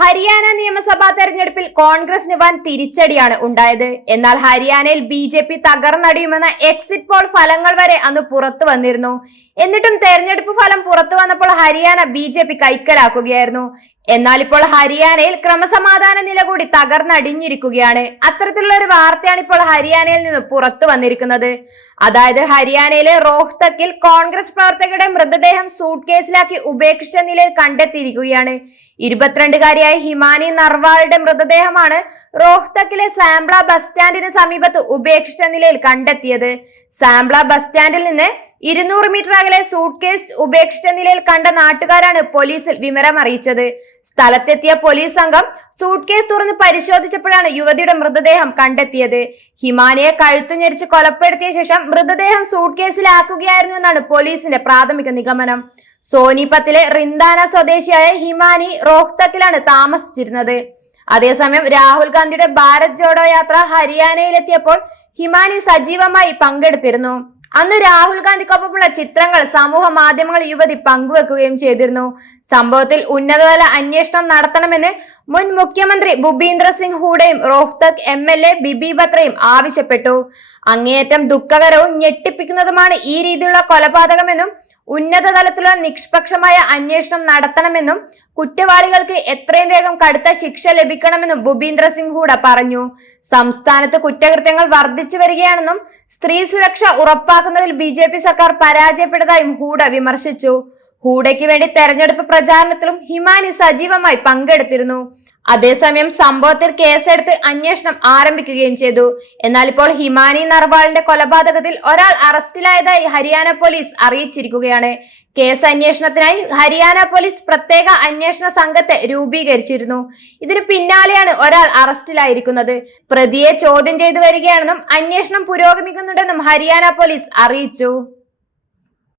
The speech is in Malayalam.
ഹരിയാന നിയമസഭാ തെരഞ്ഞെടുപ്പിൽ കോൺഗ്രസിന് വൻ തിരിച്ചടിയാണ് ഉണ്ടായത്. എന്നാൽ ഹരിയാനയിൽ ബി ജെ പി തകർന്നടിയുമെന്ന എക്സിറ്റ് പോൾ ഫലങ്ങൾ വരെ അന്ന് പുറത്തു വന്നിരുന്നു. എന്നിട്ടും തെരഞ്ഞെടുപ്പ് ഫലം പുറത്തു വന്നപ്പോൾ ഹരിയാന ബി ജെ പി കൈക്കലാക്കുകയായിരുന്നു. എന്നാൽ ഇപ്പോൾ ഹരിയാനയിൽ ക്രമസമാധാന നില കൂടി തകർന്നടിഞ്ഞിരിക്കുകയാണ്. അത്തരത്തിലുള്ള ഒരു വാർത്തയാണ് ഇപ്പോൾ ഹരിയാനയിൽ നിന്ന് പുറത്തു വന്നിരിക്കുന്നത്. അതായത് ഹരിയാനയിലെ റോഹ്തക്കിൽ കോൺഗ്രസ് പ്രവർത്തകരുടെ മൃതദേഹം സൂട്ട് കേസിലാക്കി ഉപേക്ഷിച്ച നിലയിൽ കണ്ടെത്തിയിരിക്കുകയാണ്. ഇരുപത്തിരണ്ടുകാരിയായ ഹിമാനി നർവാളുടെ മൃതദേഹമാണ് റോഹ്തക്കിലെ സാംബ്ല ബസ് സ്റ്റാൻഡിന് സമീപത്ത് ഉപേക്ഷിച്ച നിലയിൽ കണ്ടെത്തിയത്. സാംബ്ല ബസ് സ്റ്റാൻഡിൽ നിന്ന് ഇരുന്നൂറ് മീറ്റർ അകലെ സൂട്ട്കേസ് ഉപേക്ഷിച്ച നിലയിൽ കണ്ട നാട്ടുകാരാണ് പോലീസിൽ വിവരം അറിയിച്ചത്. സ്ഥലത്തെത്തിയ പോലീസ് സംഘം സൂട്ട്കേസ് തുറന്ന് പരിശോധിച്ചപ്പോഴാണ് യുവതിയുടെ മൃതദേഹം കണ്ടെത്തിയത്. ഹിമാനിയെ കഴുത്തു ഞെരിച്ച് കൊലപ്പെടുത്തിയ ശേഷം മൃതദേഹം സൂട്ട് കേസിലാക്കുകയായിരുന്നു എന്നാണ് പോലീസിന്റെ പ്രാഥമിക നിഗമനം. സോനിപത്തിലെ റിന്ദാന സ്വദേശിയായ ഹിമാനി റോഹ്തക്കിലാണ് താമസിച്ചിരുന്നത്. അതേസമയം രാഹുൽ ഗാന്ധിയുടെ ഭാരത് ജോഡോ യാത്ര ഹരിയാനയിലെത്തിയപ്പോൾ ഹിമാനി സജീവമായി പങ്കെടുത്തിരുന്നു. അന്ന് രാഹുൽ ഗാന്ധിക്കൊപ്പമുള്ള ചിത്രങ്ങൾ സമൂഹ മാധ്യമങ്ങൾ യുവതി പങ്കുവെക്കുകയും ചെയ്തിരുന്നു. സംഭവത്തിൽ ഉന്നതതല അന്വേഷണം നടത്തണമെന്ന് മുൻ മുഖ്യമന്ത്രി Bhupinder Singh ഹൂഡയും Rohtak M L A B B ബത്രയും ആവശ്യപ്പെട്ടു. അങ്ങേയറ്റം ദുഃഖകരവും ഞെട്ടിപ്പിക്കുന്നതുമാണ് ഈ രീതിയിലുള്ള കൊലപാതകമെന്നും ഉന്നതതലത്തിലുള്ള നിഷ്പക്ഷമായ അന്വേഷണം നടത്തണമെന്നും കുറ്റവാളികൾക്ക് എത്രയും വേഗം കടുത്ത ശിക്ഷ ലഭിക്കണമെന്നും ഭൂപീന്ദ്ര സിംഗ് ഹൂഡ പറഞ്ഞു. സംസ്ഥാനത്ത് കുറ്റകൃത്യങ്ങൾ വർദ്ധിച്ചു വരികയാണെന്നും സ്ത്രീ സുരക്ഷ ഉറപ്പാക്കുന്നതിൽ ബി സർക്കാർ പരാജയപ്പെട്ടതായും ഹൂഡ വിമർശിച്ചു. ഹൂഡയ്ക്ക് വേണ്ടി തെരഞ്ഞെടുപ്പ് പ്രചാരണത്തിലും ഹിമാനി സജീവമായി പങ്കെടുത്തിരുന്നു. അതേസമയം സംഭവത്തിൽ കേസെടുത്ത് അന്വേഷണം ആരംഭിക്കുകയും ചെയ്തു. എന്നാൽ ഇപ്പോൾ ഹിമാനി നർവാളിന്റെ കൊലപാതകത്തിൽ ഒരാൾ അറസ്റ്റിലായതായി ഹരിയാന പോലീസ് അറിയിച്ചിരിക്കുകയാണ്. കേസ് അന്വേഷണത്തിനായി ഹരിയാന പോലീസ് പ്രത്യേക അന്വേഷണ സംഘത്തെ രൂപീകരിച്ചിരുന്നു. ഇതിന് പിന്നാലെയാണ് ഒരാൾ അറസ്റ്റിലായിരിക്കുന്നത്. പ്രതിയെ ചോദ്യം ചെയ്തു വരികയാണെന്നും അന്വേഷണം പുരോഗമിക്കുന്നുണ്ടെന്നും ഹരിയാന പോലീസ് അറിയിച്ചു.